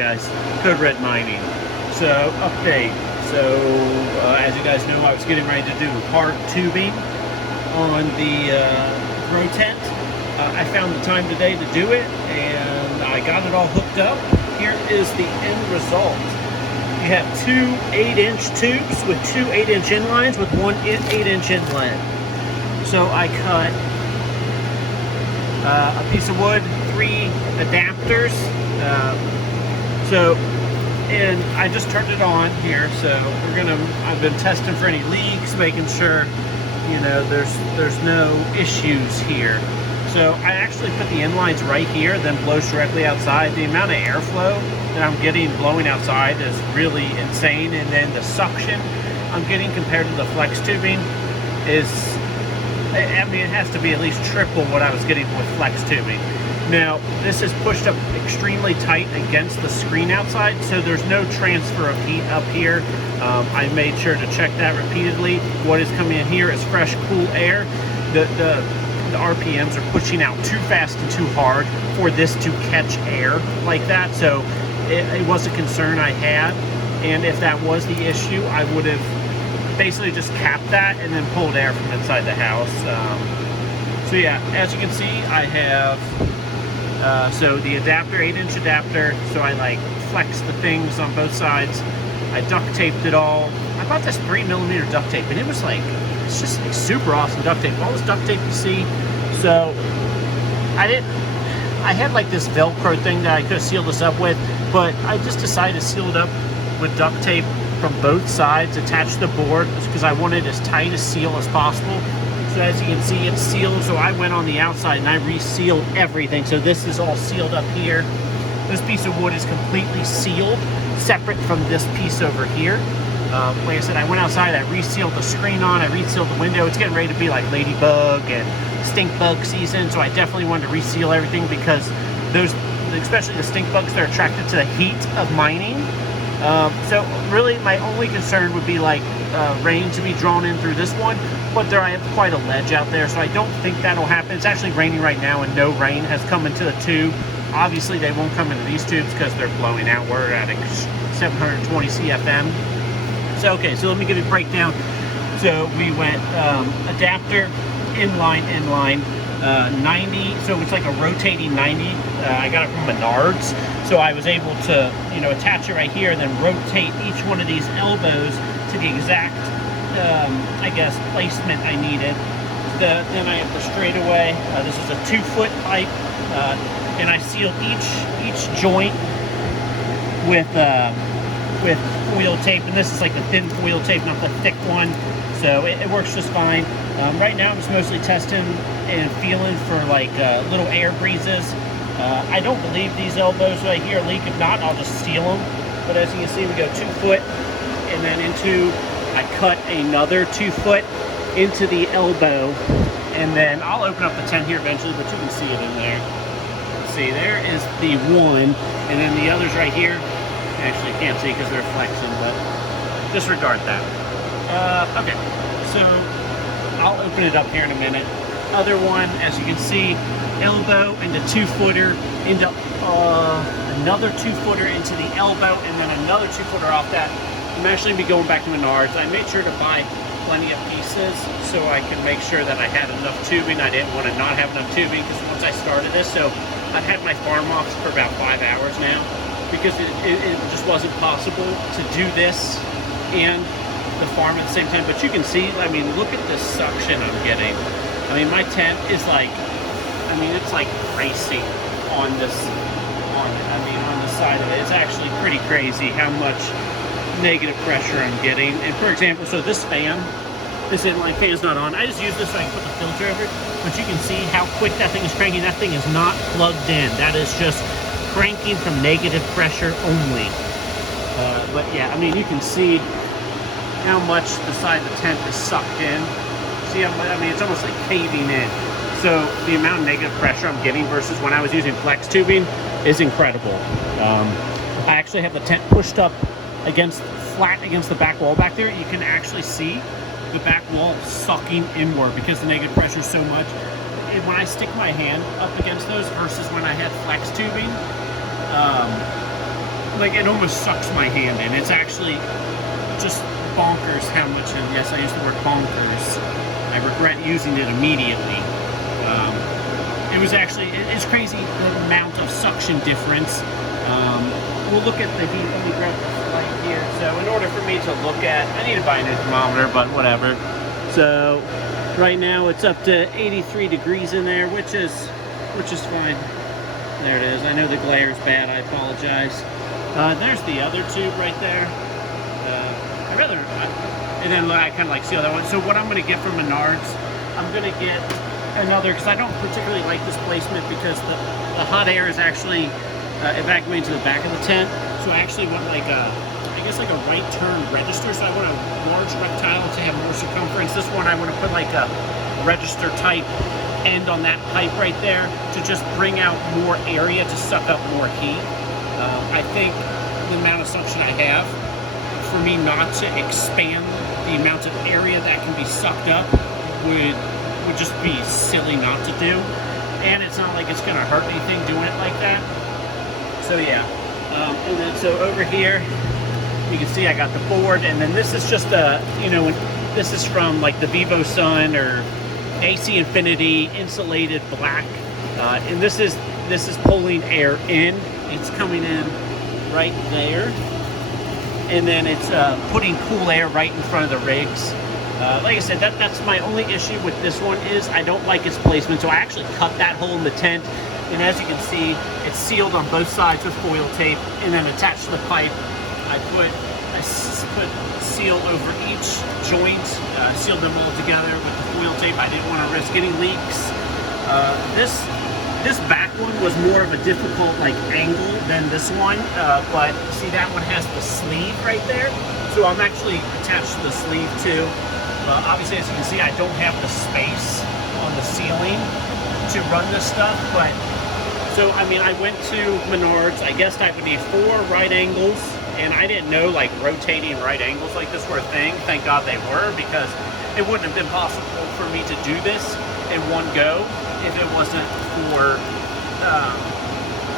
guys, Code Red Mining. So, update. So, as you guys know, I was getting ready to do hard tubing on the grow tent. I found the time today to do it, and I got it all hooked up. Here is the end result. You have two 8-inch tubes with two 8-inch inlines with one 8-inch inlet. So I cut a piece of wood, 3 adapters. And I just turned it on here. So I've been testing for any leaks, making sure, you know, there's no issues here. So I actually put the inlines right here, then blows directly outside. The amount of airflow that I'm getting blowing outside is really insane. And then the suction I'm getting compared to the flex tubing is, I mean, it has to be at least triple what I was getting with flex tubing. Now, this is pushed up extremely tight against the screen outside, so there's no transfer of heat up here. I made sure to check that repeatedly. What is coming in here is fresh, cool air. The RPMs are pushing out too fast and too hard for this to catch air like that, so it was a concern I had, and if that was the issue, I would have basically just capped that and then pulled air from inside the house. So yeah, as you can see, I have so the adapter, 8-inch adapter, so I like flexed the things on both sides. I duct taped it all. I bought this 3mm duct tape, and it was like, it's just like super awesome duct tape. All this duct tape you see. So I had like this Velcro thing that I could have sealed this up with, but I just decided to seal it up with duct tape from both sides attached to the board because I wanted as tight a seal as possible. So as you can see, it's sealed. So I went on the outside and I resealed everything. So this is all sealed up here. This piece of wood is completely sealed, separate from this piece over here. Like I said, I went outside, I resealed the screen on, I resealed the window. It's getting ready to be like ladybug and stink bug season, so I definitely wanted to reseal everything because those, especially the stink bugs, they're attracted to the heat of mining. So really my only concern would be like rain to be drawn in through this one, but there I have quite a ledge out there, so I don't think that'll happen. It's actually raining right now and no rain has come into the tube. Obviously they won't come into these tubes because they're blowing outward at 720 CFM. So okay, so let me give you a breakdown. So we went adapter, inline, 90, so it's like a rotating 90. I got it from Menards, so I was able to, you know, attach it right here and then rotate each one of these elbows to the exact, I guess, placement I needed. Then I have the straightaway. This is a 2-foot pipe, and I sealed each joint with foil tape, and this is like the thin foil tape, not the thick one, so it works just fine. Right now I'm just mostly testing and feeling for like little air breezes. I don't believe these elbows right here leak. If not, I'll just seal them. But as you can see, we go 2 foot, and then I cut another 2 foot into the elbow, and then I'll open up the tent here eventually, but you can see it in there. Let's see, there is the one, and then the others right here. Actually can't see because they're flexing, but disregard that. Okay, so I'll open it up here in a minute. Other one, as you can see, elbow into 2-footer into another 2-footer into the elbow, and then another 2-footer off that. I'm actually going to be going back to Menards. I made sure to buy plenty of pieces so I could make sure that I had enough tubing. I didn't want to not have enough tubing because once I started this, so I've had my farm off for about 5 hours now, because it just wasn't possible to do this and the farm at the same time. But you can see, I mean, look at the suction I'm getting. I mean, my tent is like, I mean, it's like racing on this, on the side of it. It's actually pretty crazy how much negative pressure I'm getting. And for example, so this fan, this inline fan is not on. I just use this so I can put the filter over it. But you can see how quick that thing is cranking. That thing is not plugged in. That is just cranking from negative pressure only. But yeah, I mean, you can see how much the side of the tent is sucked in. See how, I mean, it's almost like caving in. So the amount of negative pressure I'm getting versus when I was using flex tubing is incredible. I actually have the tent pushed up flat against the back wall back there. You can actually see the back wall sucking inward because the negative pressure is so much. And when I stick my hand up against those versus when I had flex tubing, like it almost sucks my hand in. It's actually just bonkers how much, and yes, I used the word bonkers. I regret using it immediately. It was actually, it's crazy the amount of suction difference. We'll look at the heat. Let me grab this light here. So in order for me to look at, I need to buy a new thermometer, but whatever. So right now it's up to 83 degrees in there, which is fine. There it is. I know the glare is bad. I apologize. There's the other tube right there. And then I kind of like see that one. So what I'm going to get from Menards, I'm going to get another, because I don't particularly like this placement because the hot air is actually evacuating to the back of the tent. So I actually want like a, I guess like a right turn register. So I want a large rectile to have more circumference. This one I want to put like a register type end on that pipe right there to just bring out more area to suck up more heat. I think the amount of suction I have, for me not to expand the amount of area that can be sucked up would just be silly not to do. And it's not like it's going to hurt anything doing it like that. So yeah. And then so over here, you can see I got the board, and then this is just a, you know, this is from like the Vivo Sun or AC Infinity insulated black, and this is pulling air in. It's coming in right there, and then it's putting cool air right in front of the rigs. Like I said, that's my only issue with this one is I don't like its placement, so I actually cut that hole in the tent, and as you can see, it's sealed on both sides with foil tape, and then attached to the pipe, I put seal over each joint, sealed them all together with the foil tape. I didn't want to risk any leaks. This back one was more of a difficult like angle than this one, but see that one has the sleeve right there, so I'm actually attached to the sleeve too. Obviously, as you can see, I don't have the space on the ceiling to run this stuff, but so I mean I went to Menards. I guessed I would need 4 right angles, and I didn't know like rotating right angles like this were a thing. Thank God they were, because it wouldn't have been possible for me to do this in one go if it wasn't for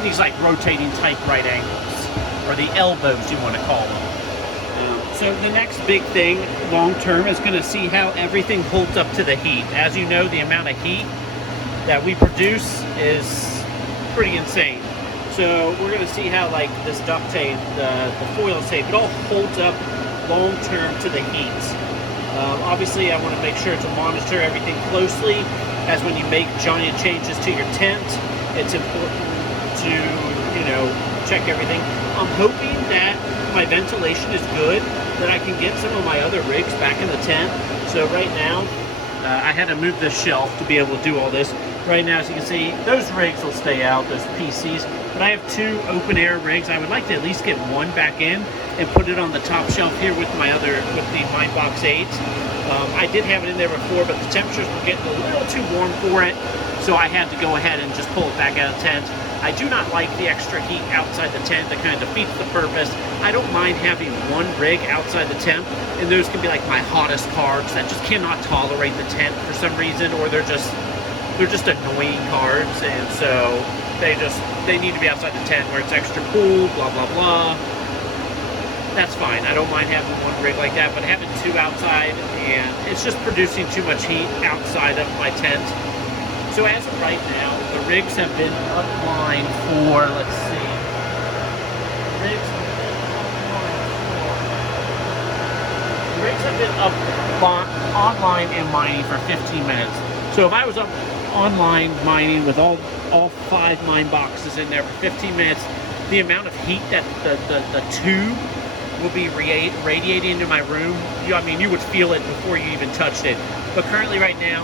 these like rotating type right angles, or the elbows you want to call them. So the next big thing long term is going to see how everything holds up to the heat. As you know, the amount of heat that we produce is pretty insane. So we're going to see how like this duct tape, the foil tape, it all holds up long term to the heat. Obviously I want to make sure to monitor everything closely, as when you make giant changes to your tent, it's important to, you know, check everything. I'm hoping that my ventilation is good, that I can get some of my other rigs back in the tent. So right now, I had to move this shelf to be able to do all this. Right now, as you can see, those rigs will stay out, those PCs, but I have 2 open air rigs. I would like to at least get one back in and put it on the top shelf here with my other, with the Mindbox 8. I did have it in there before, but the temperatures were getting a little too warm for it, so I had to go ahead and just pull it back out of the tent. I do not like the extra heat outside the tent. That kind of defeats the purpose. I don't mind having one rig outside the tent, and those can be like my hottest cards that just cannot tolerate the tent for some reason, or they're just annoying cards, and so they need to be outside the tent where it's extra cool, blah blah blah. That's fine. I don't mind having one rig like that, but having 2 outside, and it's just producing too much heat outside of my tent. So as of right now, the rigs have been online for, let's see, rigs have been up online and mining for 15 minutes. So if I was up online mining with all 5 mine boxes in there for 15 minutes, the amount of heat that the tube will be radiating into my room, I mean, you would feel it before you even touched it. But currently right now,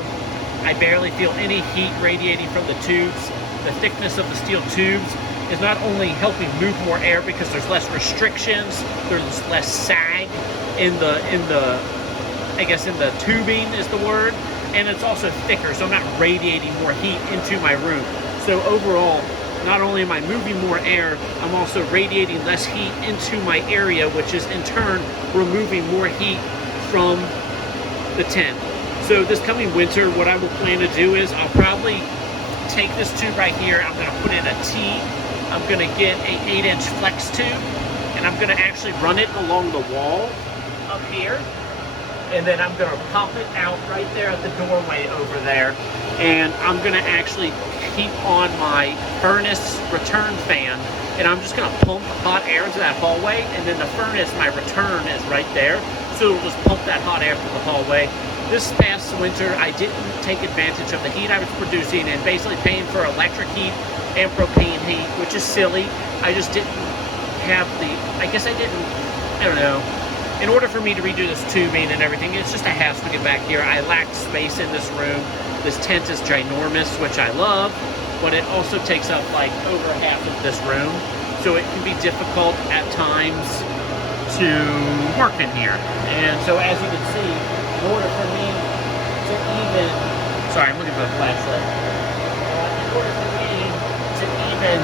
I barely feel any heat radiating from the tubes. The thickness of the steel tubes is not only helping move more air because there's less restrictions, there's less sag in the I guess in the tubing is the word, and it's also thicker, so I'm not radiating more heat into my room. So overall, not only am I moving more air, I'm also radiating less heat into my area, which is in turn removing more heat from the tent. So this coming winter, what I will plan to do is I'll probably take this tube right here, I'm going to put in a T I'm going to get a 8-inch flex tube, and I'm going to actually run it along the wall up here, and then I'm going to pop it out right there at the doorway over there, and I'm going to actually keep on my furnace return fan, and I'm just going to pump hot air into that hallway, and then the furnace, my return, is right there, so it'll just pump that hot air through the hallway. This past winter, I didn't take advantage of the heat I was producing and basically paying for electric heat and propane heat, which is silly. I just didn't have the, I don't know. In order for me to redo this tubing and everything, it's just a hassle to get back here. I lacked space in this room. This tent is ginormous, which I love, but it also takes up like over half of this room. So it can be difficult at times to work in here. And so as you can see, in order for me to even, sorry, I'm looking for the flashlight. In order for me to even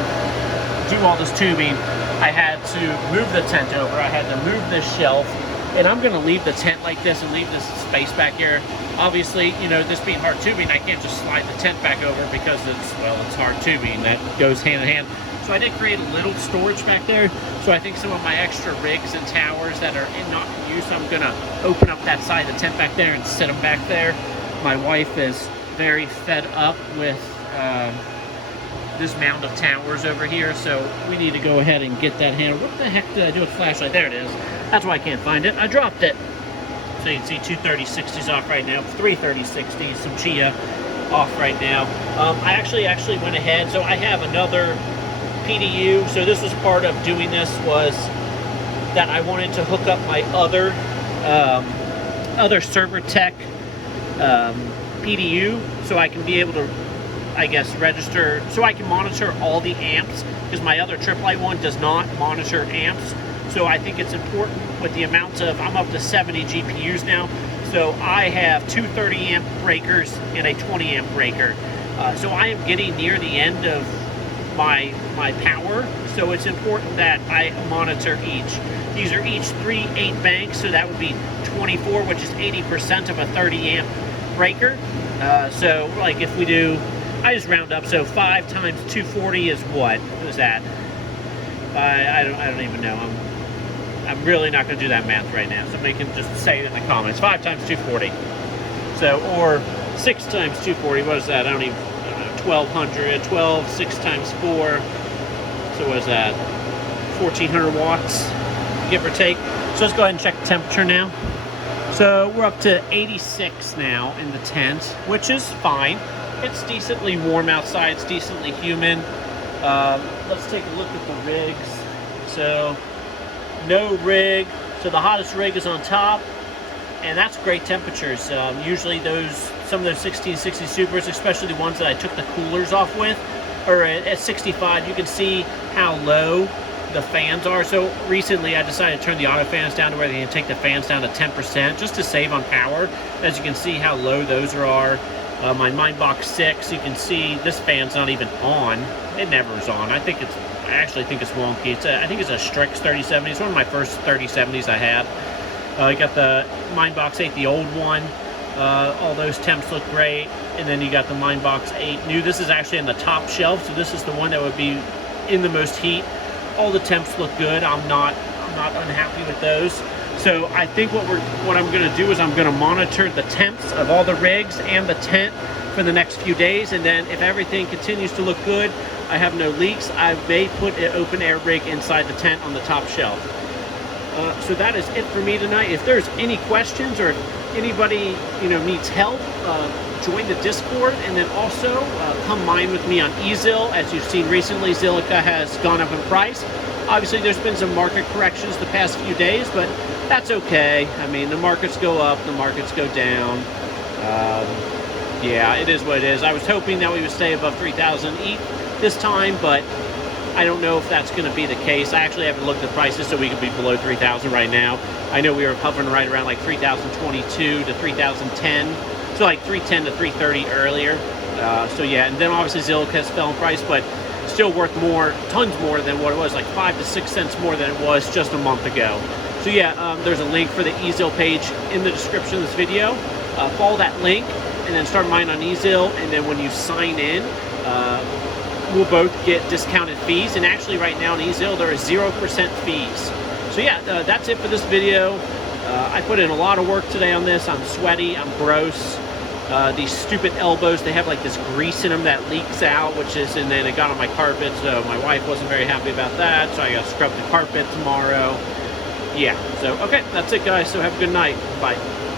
do all this tubing, I had to move the tent over. I had to move this shelf, and I'm going to leave the tent like this and leave this space back here. Obviously, you know, this being hard tubing, I can't just slide the tent back over because it's, well, it's hard tubing. That goes hand in hand. So I did create a little storage back there. So I think some of my extra rigs and towers that are not in use, I'm going to open up that side of the tent back there and set them back there. My wife is very fed up with this mound of towers over here, so we need to go ahead and get that handled. What the heck did I do with the flashlight? There it is. That's why I can't find it. I dropped it. So you can see 2 3060s off right now, 3 3060s, some Chia off right now. I actually went ahead, so I have another PDU. So this was part of doing this, was that I wanted to hook up my other server tech PDU, so I can be able to, I guess, register, so I can monitor all the amps, because my other trip light one does not monitor amps. So I think it's important with the amount of, I'm up to 70 GPUs now, so I have 2 30 amp breakers and a 20 amp breaker. So I am getting near the end of my power, so it's important that I monitor each. These are each 3 8 banks, so that would be 24, which is 80% of a 30 amp breaker. So like if we do, I just round up, so 5 times 240 is what? What is that? I don't even know. I'm really not going to do that math right now. Somebody can just say it in the comments. 5 times 240. So, or 6 times 240. What is that? I don't know. 1200. 12, 6 times 4. So what is that? 1400 watts, give or take. So let's go ahead and check the temperature now. So we're up to 86 now in the tent, which is fine. It's decently warm outside. It's decently humid. Let's take a look at the rigs. So no rig. So the hottest rig is on top, and that's great temperatures. Usually some of those 1660 Supers, especially the ones that I took the coolers off with, are at 65. You can see how low the fans are. So recently I decided to turn the auto fans down to where they can take the fans down to 10% just to save on power. As you can see how low those are. My Mindbox 6, you can see this fan's not even on. It never is on. I actually think it's wonky. I think it's a Strix 3070. It's one of my first 3070s I had. I got the Mindbox 8, the old one. All those temps look great. And then you got the Mindbox 8 new. This is actually in the top shelf, so this is the one that would be in the most heat. All the temps look good. I'm not unhappy with those. So I think what I'm going to do is I'm going to monitor the temps of all the rigs and the tent for the next few days, and then if everything continues to look good, I have no leaks, I may put an open air rig inside the tent on the top shelf. So that is it for me tonight. If there's any questions or anybody needs help, join the Discord, and then also come mine with me on eZill. As you've seen recently, Zilliqa has gone up in price. Obviously there's been some market corrections the past few days, but that's okay. I mean, the markets go up, the markets go down. Yeah, it is what it is. I was hoping that we would stay above 3,000 this time, but I don't know if that's going to be the case. I actually haven't looked at the prices, so we could be below 3,000 right now. I know we were hovering right around like 3,022 to 3,010, so like 310 to 330 earlier. So yeah, and then obviously Zilliqa has fell in price, but still worth tons more than what it was, like 5 to 6 cents more than it was just a month ago. So yeah, there's a link for the eZill page in the description of this video. Follow that link and then start mining on eZill, and then when you sign in, we'll both get discounted fees. And actually right now in Easyhill, there are 0% fees. So yeah, that's it for this video. I put in a lot of work today on this. I'm sweaty, I'm gross. These stupid elbows, they have like this grease in them that leaks out, and then it got on my carpet, so my wife wasn't very happy about that, so I gotta scrub the carpet tomorrow. Yeah, so okay, that's it guys, so have a good night. Bye.